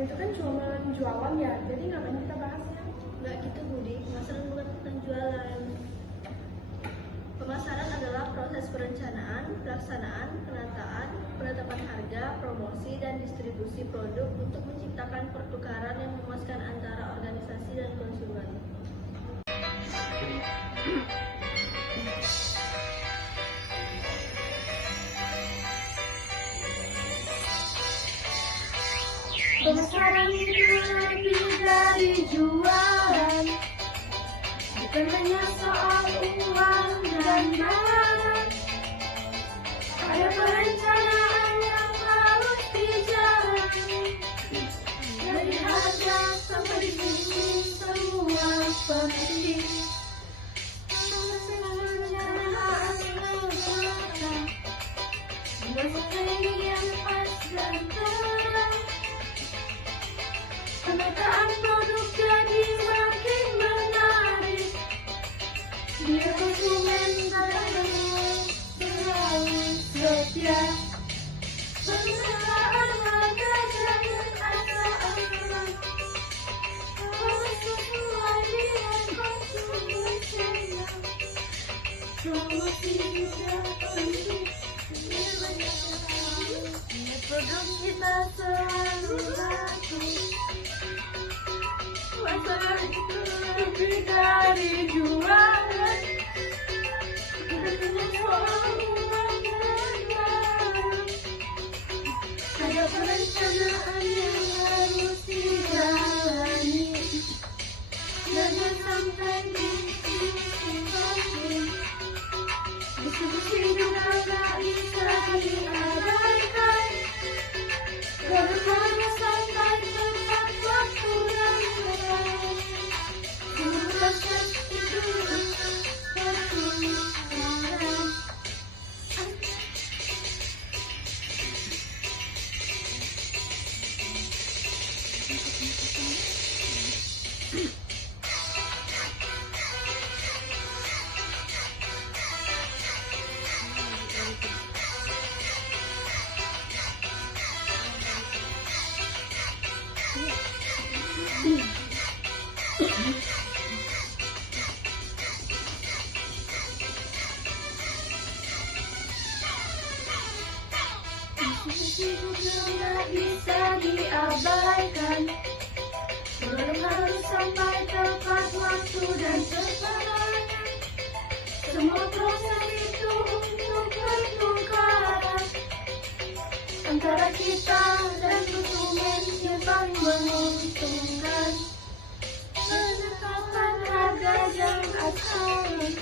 pemasaran itu kan cuma jualan ya, jadi ngapain kita bahasnya? Nggak gitu Budi, pemasaran bukan tentang jualan. Pemasaran adalah proses perencanaan, pelaksanaan, penataan, penetapan harga, promosi, dan distribusi produk untuk menciptakan pertukaran yang memuaskan antara organisasi dan konsumen. Pemasaran itu lebih dari jualan, bukan hanya soal uang dan barang. Ada perencanaan yang harus dijalani, dari harga sampai distribusi semua penting. Perencanaan yang membuat strategi yang pas dan terang. Pemetaan produk jadi makin menarik, biar konsumen selalu setia. Pemetaan harga jangan asal-asalan, harus sesuai dengan konsumen senang. Promosi juga penting, biar banyak yang tahu, biar produk kita selalu laku. Pemasaran itu lebih dari jualan, bukan hanya soal uang dan barang. Ada perencanaan yang harus dijalani, jangan sampai distribusi konsumen. Distribusi juga tak bisa diabaikan, karena harus sampai tepat waktu dan tepat. Melepaskan itu satu orang. Distribusi juga bisa diabaikan, produk harus sampai tepat waktu dan sebenarnya. Semua proses itu untuk pertukaran antara kita dan konsumen yang paling menguntungkan. Penetapan harga jangan asalan,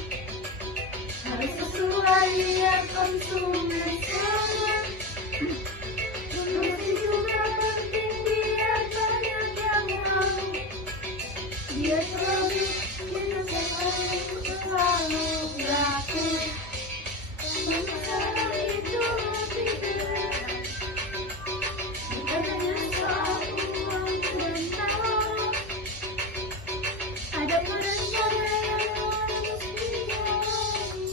harus sesuai dengan konsumen senang. Promosi juga penting, biar banyak yang mau, biar produk kita selalu laku. Pemasaran itu lebih dari, bukan hanya soal uang dan barang. Ada perencanaan yang harus dijalani,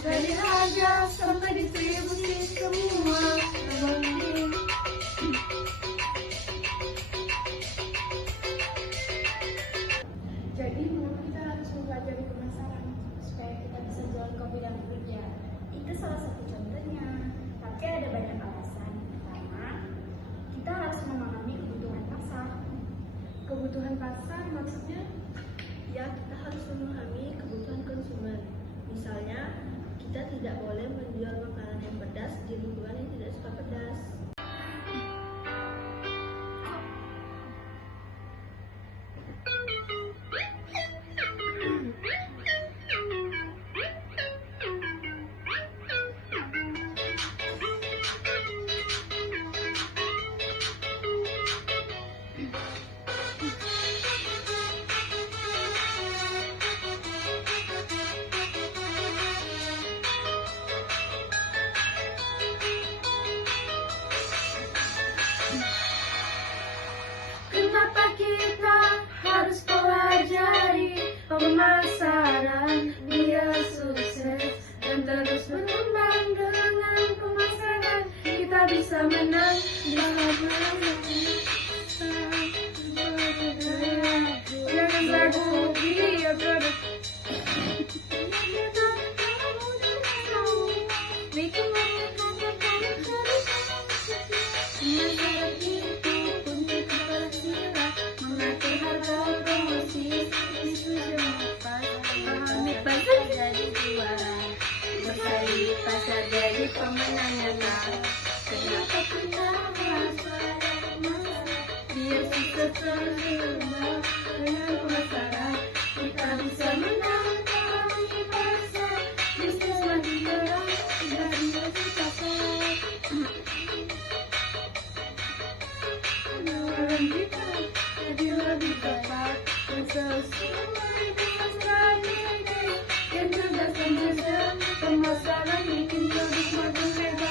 dari harga sampai distribusi semua penting. Jadi kita harus mempelajari pemasaran supaya kita bisa jual kopi dan bekerja. Itu salah satu contohnya, tapi ada banyak alasan. Pertama, kita harus memahami kebutuhan pasar. Kebutuhan pasar maksudnya? Ya, kita harus memahami kebutuhan konsumen. Misalnya, kita tidak boleh menjual makanan yang pedas di lingkungan yang tidak suka pedas. Kenapa kita harus pelajari pemasaran biar sukses dan terus berkembang? Dengan pemasaran kita bisa menang di lapangan. seimbang dengan pemasaran, kita bisa menang di pasar. Bisnis makin terang dari lebih cepat. Penawaran kita jadi lebih tepat dan sesuai dengan strategi yang cerdas dan bijak. Pemasaran bikin produk makin hebat.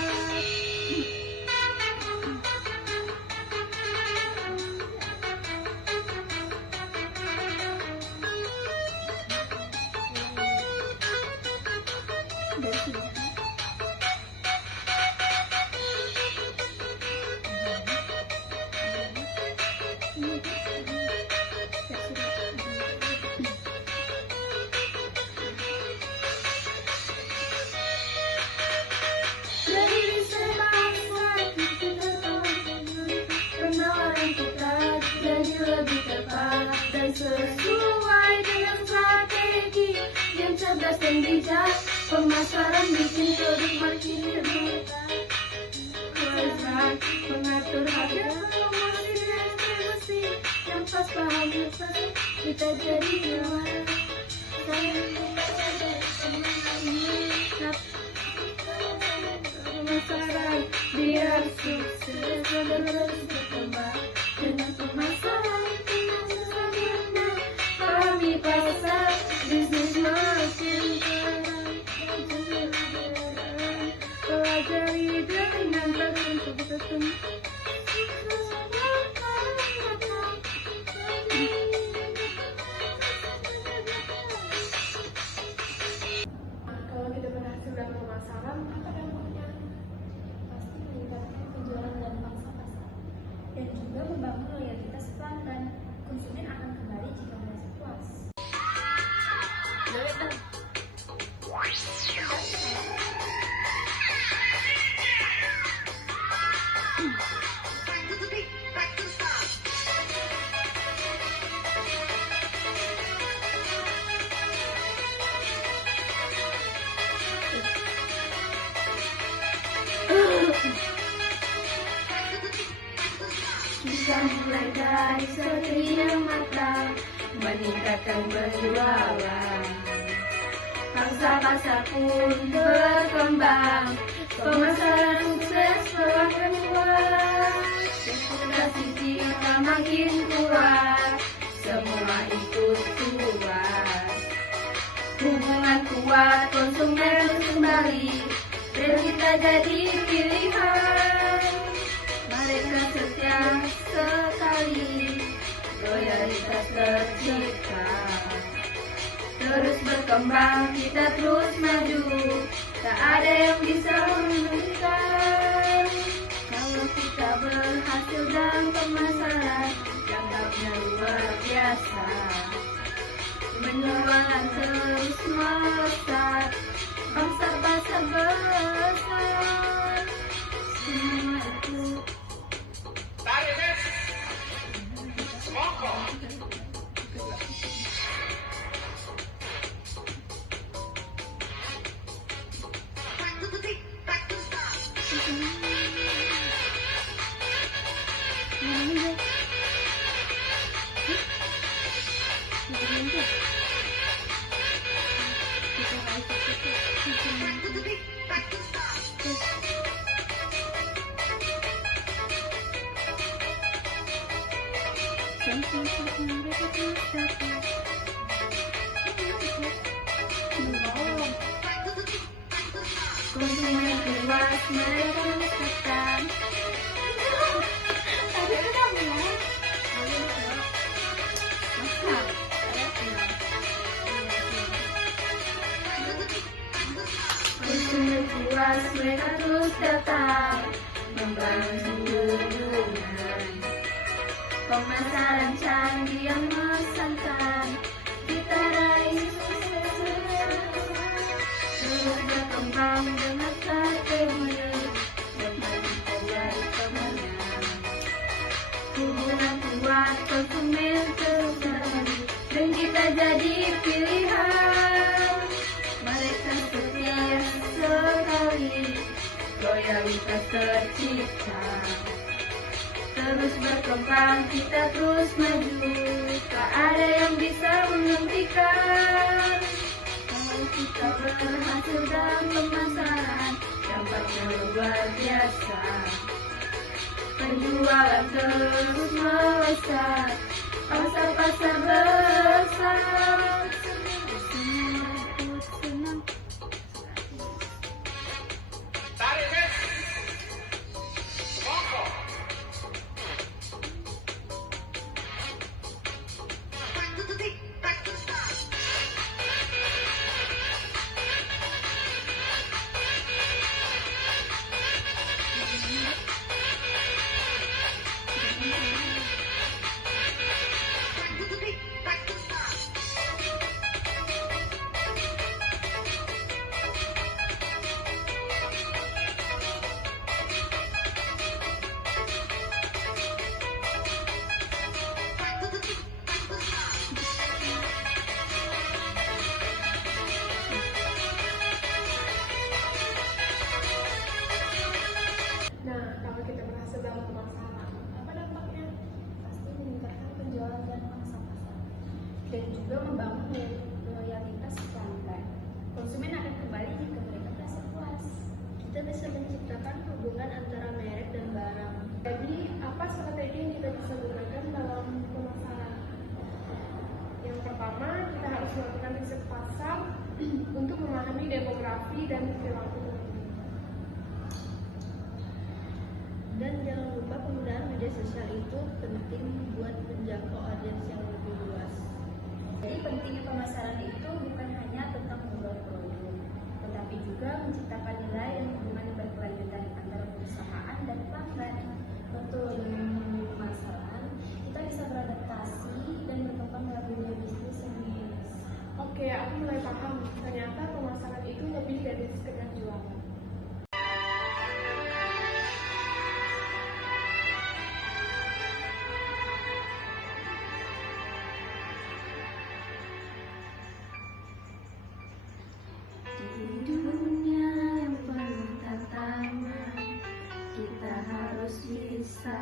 Jadi bisa pasar kita penawaran kita jadi lebih tepat dan sesuai dengan strategi yang cerdas dan bijak. Pemasaran bikin produk makin hebat. Kualitas mengatur harga promosi dan promosi yang pas paham lepas kita jadi juara. Pemasaran biar sukses dan terus berkembang. Dengan pemasaran kita bisa menang. Pahami pasar, bisnis makin terang. Pelajari dengan tertentu bertemu. Kalau kita berhasil dalam pemasaran, apa dampaknya? Pasti meningkatkan penjualan dan pangsa pasar, dan juga membangun loyalitas pelanggan. Konsumen akan kembali jika merasa puas. Bisa mulai dari setia mata, meningkatkan penjualan. Pangsa pasar pun berkembang, pemasaran sukses perlahan kuat. Reputasi kita makin kuat, semua ikut kuat. Hubungan kuat, konsumen kembali, dan kita jadi pilihan. Mereka setia sekali, loyalitas tercipta. Terus berkembang, kita terus maju, tak ada yang bisa menghentikan. Kalau kita berhasil dalam pemasaran, dampaknya luar biasa. Penjualan terus melesat, pasar pasar besar. Semua itu konsumen puas, mereka tekan. Tadi kenapa ya? Konsumen puas, mereka terus datang, membangun hubungan. Pemasaran canggih yang mengesankan, kita raih sukses. Terus berkembang dengan strategi yang kita jadi pemenang. Hubungan kuat, konsumen terus terjadi, dan kita jadi pilihan. Mereka setia sekali, loyalitas tercipta. terus berkembang, kita terus maju. Tak ada yang bisa menghentikan. Kalau kita berhasil dalam pemasaran, dampaknya luar biasa. Penjualan terus melesat, pasar-pasar besar. Senang. Nah, kalau kita berhasil dalam pemasaran, apa dampaknya? Pasti meningkatkan penjualan dan pangsa pasar, dan juga membangun loyalitas pelanggan. Konsumen akan kembali jika mereka merasa puas. Kita bisa menciptakan hubungan antara merek dan barang. Jadi, apa strategi yang kita bisa gunakan dalam pemasaran? Yang pertama, kita harus melakukan riset pasar untuk memahami demografi dan perilaku pengunjung. Dan jangan lupa penggunaan media sosial itu penting buat menjangkau audiens yang lebih luas. Jadi pentingnya pemasaran itu bukan hanya tentang menjual produk, tetapi juga menciptakan nilai dan hubungan berkelanjutan antara perusahaan dan pelanggan. Betul, dengan memahami pemasaran, kita bisa beradaptasi dan berkembang dalam dunia bisnis yang dinamis. Oke, aku mulai paham. Ternyata pemasaran itu lebih dari sekedar jualan. Di dunia yang penuh tantangan, kita harus bisa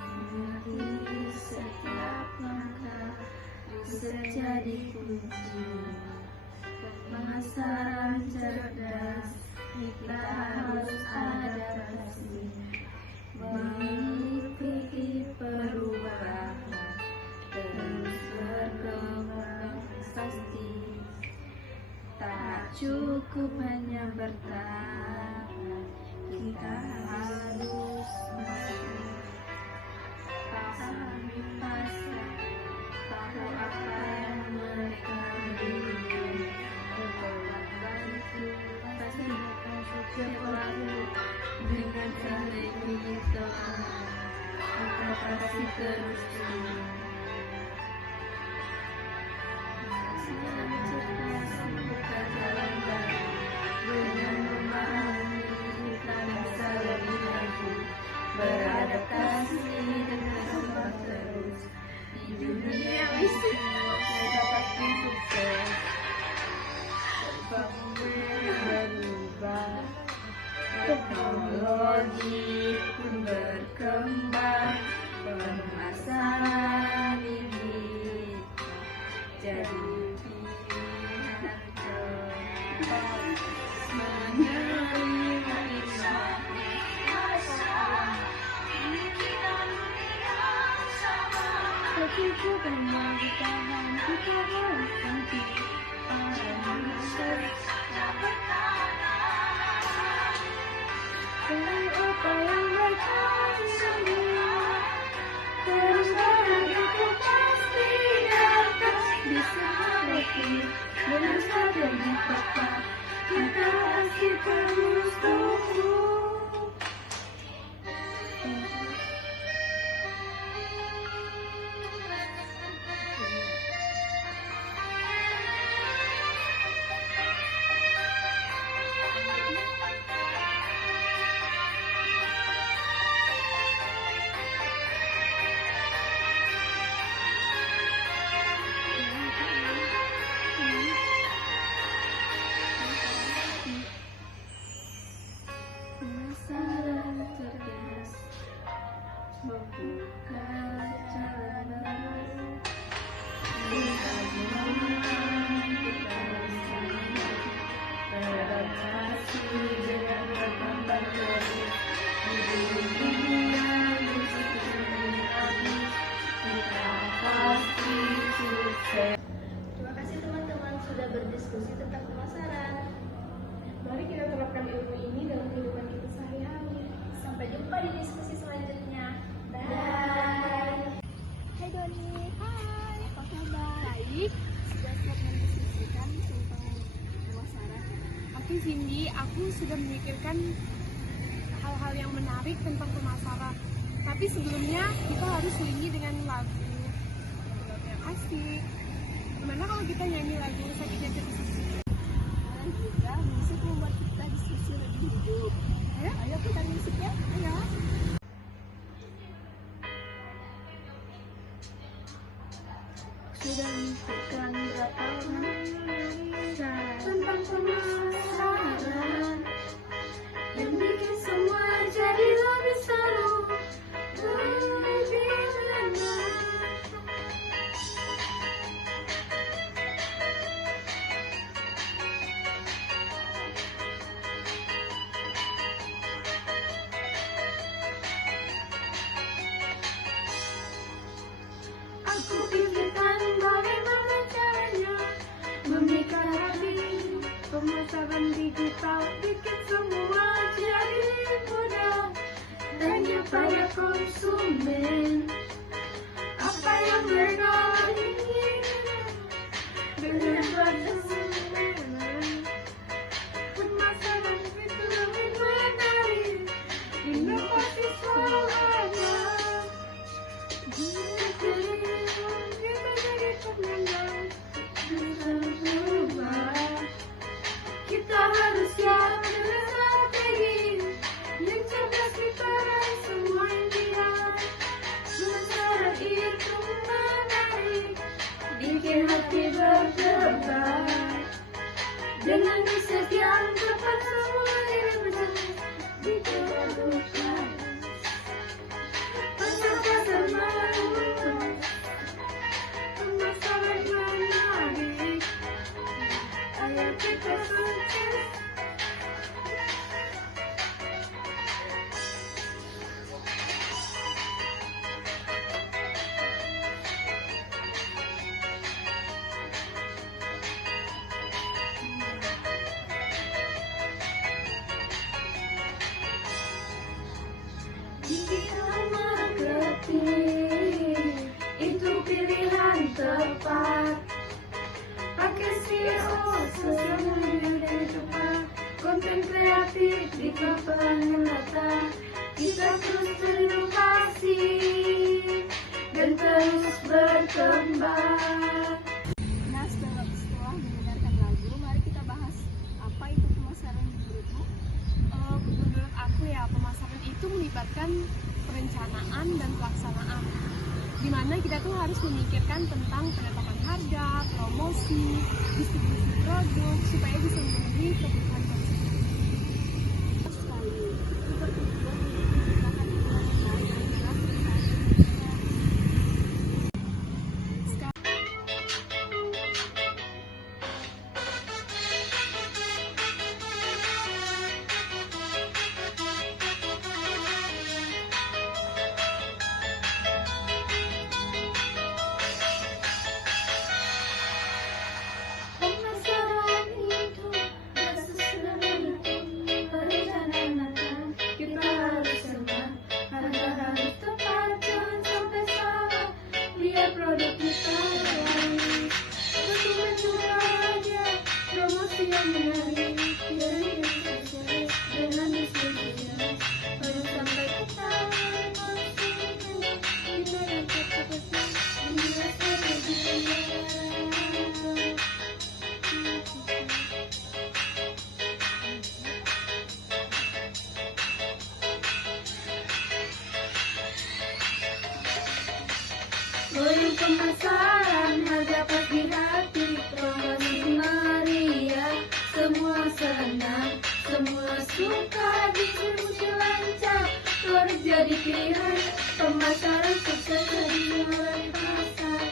mengerti setiap langkah. Riset jadi kunci, pemasaran cerdas, kita harus adaptasi, mengikuti perubahan, terus berkembang pasti. Tak cukup hanya bertahan, kita harus masuk. Pahami pasar, tahu apa yang mereka beli. Tolong bantu, pasti sesuatu dengan strategi kita pasti terus tumbuh. Beradaptasi dan berkembang terus di dunia bisnis dapat sukses. Berubah, teknologi pun berkembang, pemasaran ini jadi pilihan keempat menerima inovasi. Kecukupan yang ditahan, kita harus ganti. Dari apa yang bertahan semua, terus barang itu pasti dapat disepakati. Dengan strategi tepat, kita pasti terus tumbuh. membuka jalan baru. Kita menang, kita bersama, beradaptasi dengan berkembang terus. Di dunia yang habis, kita pasti sukses. Terima kasih teman-teman sudah berdiskusi tentang pemasaran. Mari kita terapkan ilmu ini dalam kehidupan kita sehari-hari. Sampai jumpa di diskusi selanjutnya. Bye. Hai Doni. Hai, apa kabar? Baik. Sudah siap mendiskusikan tentang pemasaran? Oke Cindy, aku sudah memikirkan hal-hal yang menarik tentang pemasaran. Tapi sebelumnya kita harus selingi dengan lagu yang asik. Gimana kalau kita nyanyi lagu Sakitnya Jatuh Sisi? Dan juga musik membuat kita diskusi lebih hidup. Ayo kita musik ya. Ayo. Sudah mikirkan berapa tentang pemasaran yang bikin semua jadi lebih seru, lebih enak. Aku pikirkan bagaimana caranya memikat hati. Pemasaran digital bikin semua jadi mudah, tanya pada konsumen apa yang mereka inginkan dengan konsumen. Pemasaran itu lebih menarik, inovasi selalu ada. Kita jadi pemenang, kita berubah. Kita harus siap dengan strategi yang cerdas, kita dan semua impian. Pemasaran itu menarik, bikin hati berdebar. Dengan riset yang tepat semuanya benar, bikin bagus. Pasar-pasar baru, pemasaran menarik. Ayo kita sukses. Digital marketing itu pilihan tepat. Pakai SEO, sosial media dan cepat, konten kreatif di papan nyata. Kita terus berinovasi dan terus berkembang. Nah, setelah mendengarkan lagu, mari kita bahas apa itu pemasaran menurutmu? Menurut aku ya, pemasaran itu melibatkan perencanaan dan pelaksanaan, di mana kita tuh harus memikirkan tentang penetapan harga, promosi, distribusi produk supaya bisa memenuhi kebutuhan konsumen. Sekali, itu bertujuan untuk menciptakan iklan yang baik dan jelas perusahaan Indonesia. Pemasaran itu gak sesederhana perencanaan matang. Kita harus cermat, harga harus tepat, jangan sampai salah. Lihat produk kita baik, konsumen juga aja. Promosi yang menarik, dari yang sesuai dengan diskusinya. Baru sampai ke tangan konsumen, kita yang tetap bersih, menjelaskan strateginya. Goyang pemasaran, harga pas di hati, promosi meriah, semua senang, semua suka, distribusi lancar, produk jadi pilihan, pemasaran sukses jadi nilai pasar.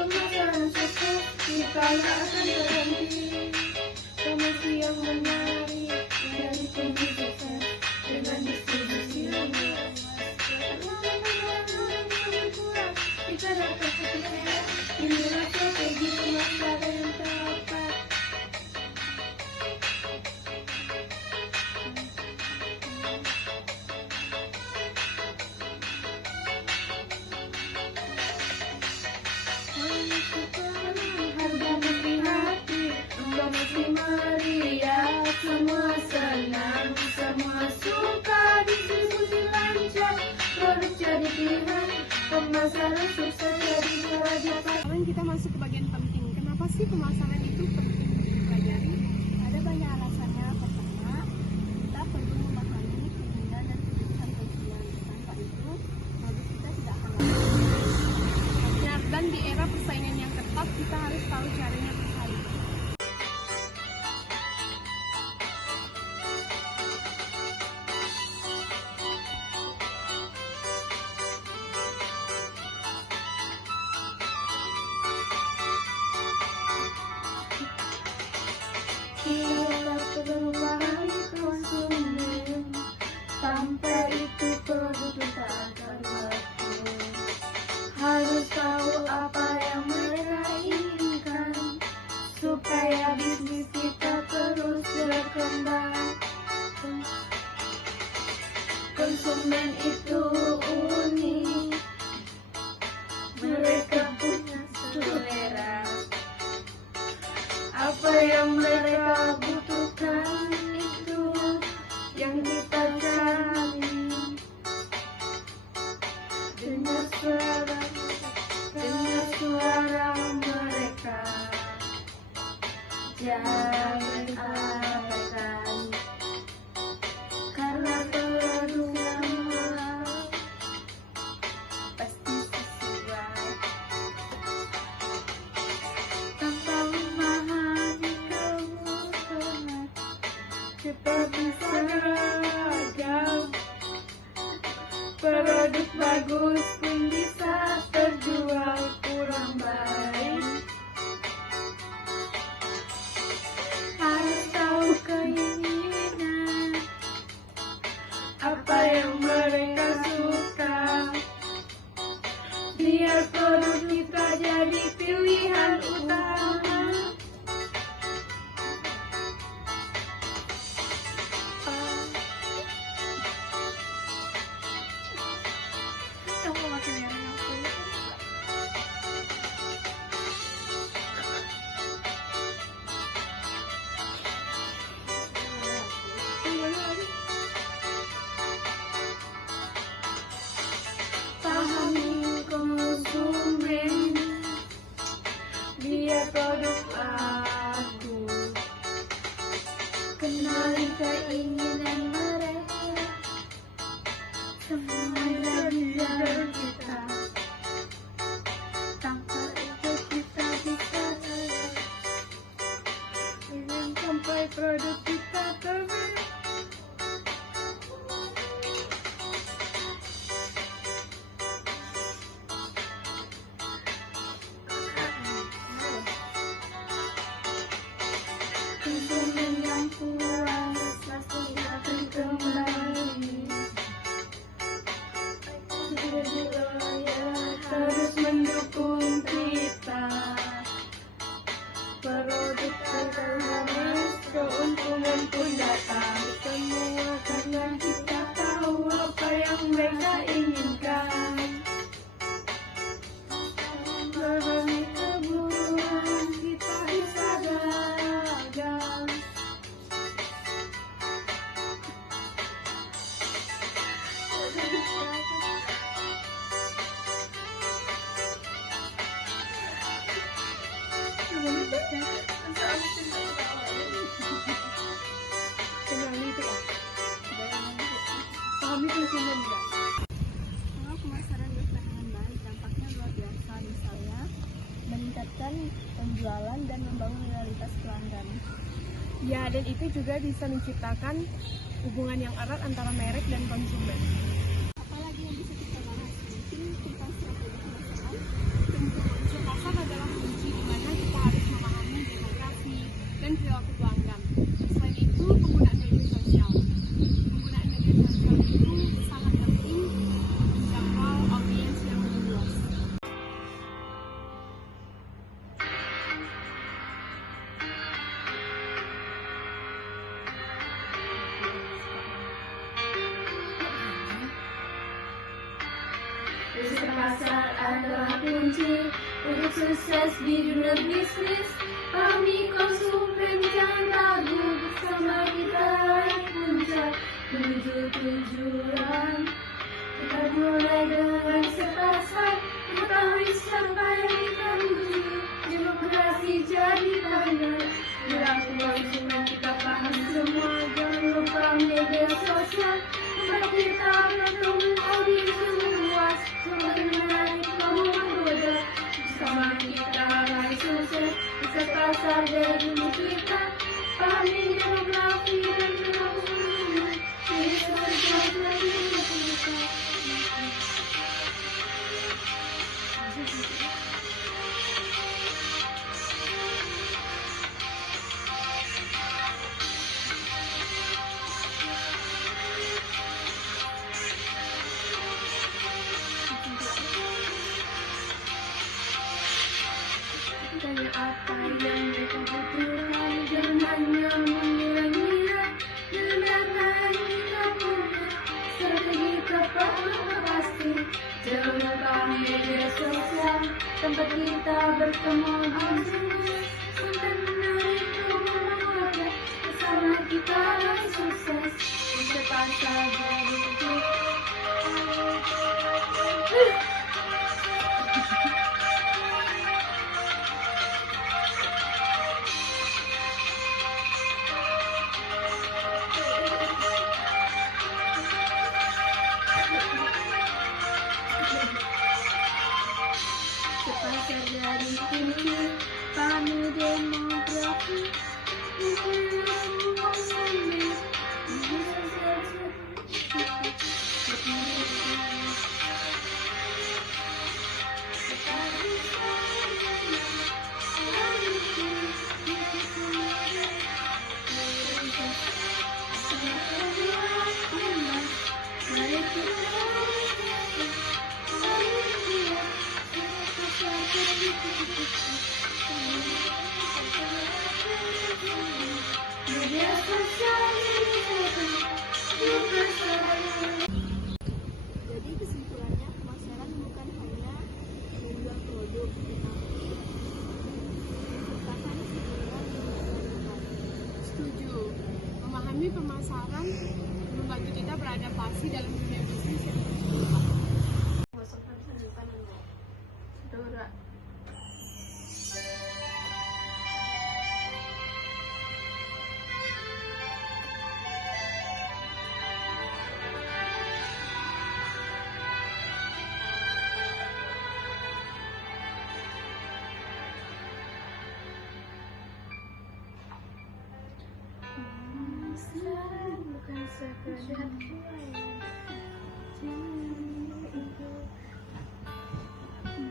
Pemasaran sukses dikala akan berhenti. Promosi yang menarik dari kunci sukses dengan distribusi yang luas. Kita dapat kepikiran, inilah strategi pemasaran yang tepat. Harga lebih hati, promosi meriah, semua senang, semua suka, distribusi lancar, produk jadi pilihan, pemasaran sukses jadi raja. Sekarang kita masuk ke bagian penting. Kenapa sih pemasaran itu penting dipelajari? Ada banyak alasannya. Pertama, kita perlu memahami keinginan dan kebutuhan konsumen. Tanpa itu, produk kita tidak akan laku. Dan di era persaingan yang ketat, kita harus tahu caranya bersaing. Inilah perubahan konsumen, tanpa itu produk kita akan laku. Harus tahu apa yang mereka inginkan, supaya bisnis kita terus berkembang. Konsumen itu unik, mereka punya selera. Apa yang mereka butuhkan itu yang kita cari. Dengar suara mereka, jangan abaikan, karena produknya pasti sesuai. Tanpa memahami kebutuhan, kita bisa beragam. Produk bagus pun bisa terjual kurang baik. Harus tahu keinginan, apa yang mereka suka, biar produk kita jadi pilihan utama. Kamu makin nyari aku. Pahami konsumen, biar produk laku. Kenali keinginan mereka, semua dari kita. Tanpa itu kita bisa ingin sampai produk kita terbit. Konsumen yang puas pasti akan kembali. Terus mendukung kita, pun datang. Semua karena kita tahu apa yang mereka inginkan. Berbagai kebutuhan kita bisa beragam. Pahami fungsinya tidak? Kalau pemasaran dilakukan dengan baik, dampaknya luar biasa. Misalnya, meningkatkan penjualan dan membangun loyalitas pelanggan. Ya, dan itu juga bisa menciptakan hubungan yang erat antara merek dan konsumen. Apalagi yang bisa kita bahas? Mungkin tentang strategi pemasaran. Tentu, pasar adalah kunci di mana kita harus memahami demografi dan perilaku pelanggan. Selain itu, penggunaan media sosial. Penggunaan media sosial itu sangat penting untuk menjangkau audiens yang lebih luas. Riset pasar adalah kunci untuk sukses di dunia bisnis. Kami konsumen jangan ragu, bersama kita raih puncak menuju tujuan. Kita mulai dengan riset pasar, mengetahui siapa yang kita tuju. Demokrasi jadi tanda, perilaku konsumen kita paham semua. Jangan lupa media sosial, tempat kita bertemu audiens yang luas. Semakin menarik kamu menggoda, bersama kita raih sukses. Riset pasar dari dunia kita, pahami demografi dan perilaku konsumen. Media sosial jadi kita. Tanya apa yang mereka butuhkan, jangan hanya mengira-ngira. Dengarkan kita punya strategi tepat maka pasti. Jangan lupa media sosial, tempat kita bertemu audiens. Semakin menarik kamu menggoda, bersama kita raih sukses. Riset pasar jadi kita. Pasar dari kunci, pahami demografi, media sosial Jadi kesimpulannya, pemasaran bukan hanya menjual produk, tetapi menciptakan hubungan yang berkelanjutan. Setuju. Memahami pemasaran membantu kita beradaptasi dalam dunia bisnis yang terus berubah. Dora. Bukan sekedar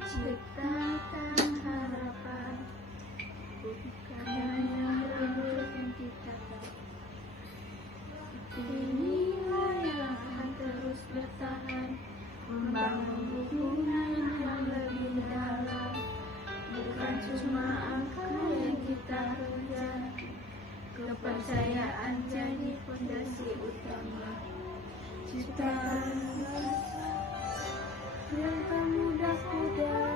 ciptakan harapan, bukan hanya hidup yang kita dapat. Inilah yang akan terus bertahan, membangun hubungan yang lebih dalam, bukan cuma angka yang kita kejar. kepercayaan jadi fondasi utama. Ciptaan yang tak mudah-mudah.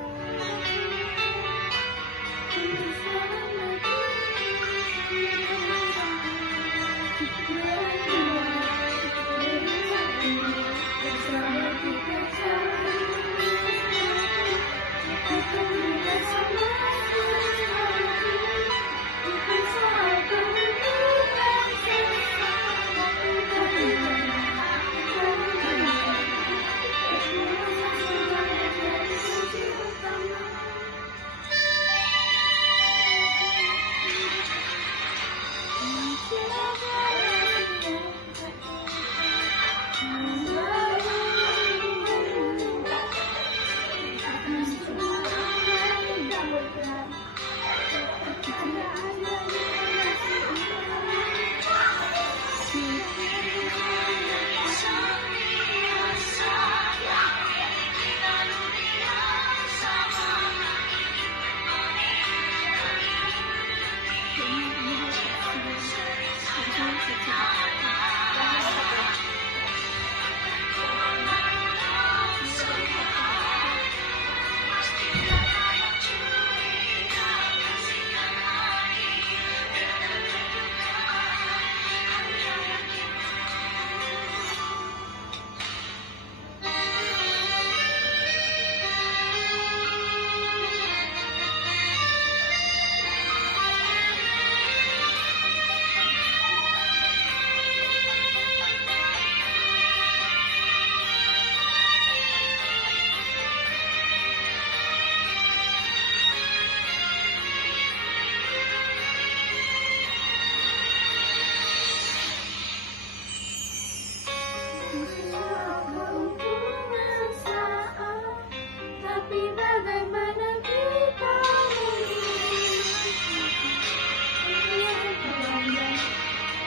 Tapi bagaimana kita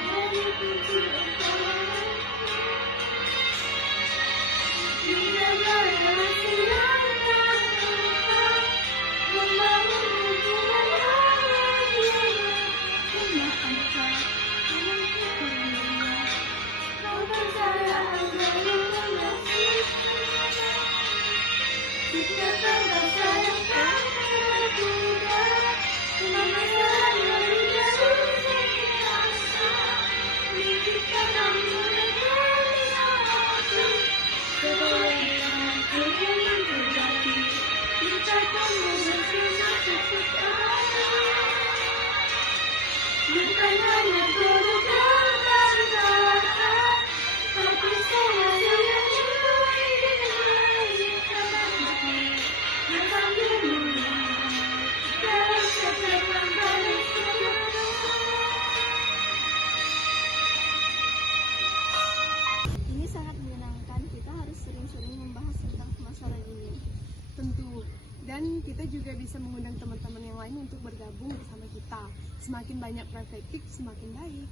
dari pintu utama, bila berhasil membangun hubungan bahagia, cuma engkau yang terlihat. Kau percaya ada yang mengasihi. Kita terbaca yang tak berbeda, selama selama dunia berbiasa. Kita kamu menjadi hati, kebahagiaan yang terjadi. Kita kamu bersama kesukaan, bukan hanya produk dan kata, tapi semuanya yang Ini sangat menyenangkan, kita harus sering-sering membahas tentang permasalahan ini. Tentu, dan kita juga bisa mengundang teman-teman yang lain untuk bergabung bersama kita. Semakin banyak perspektif, semakin baik.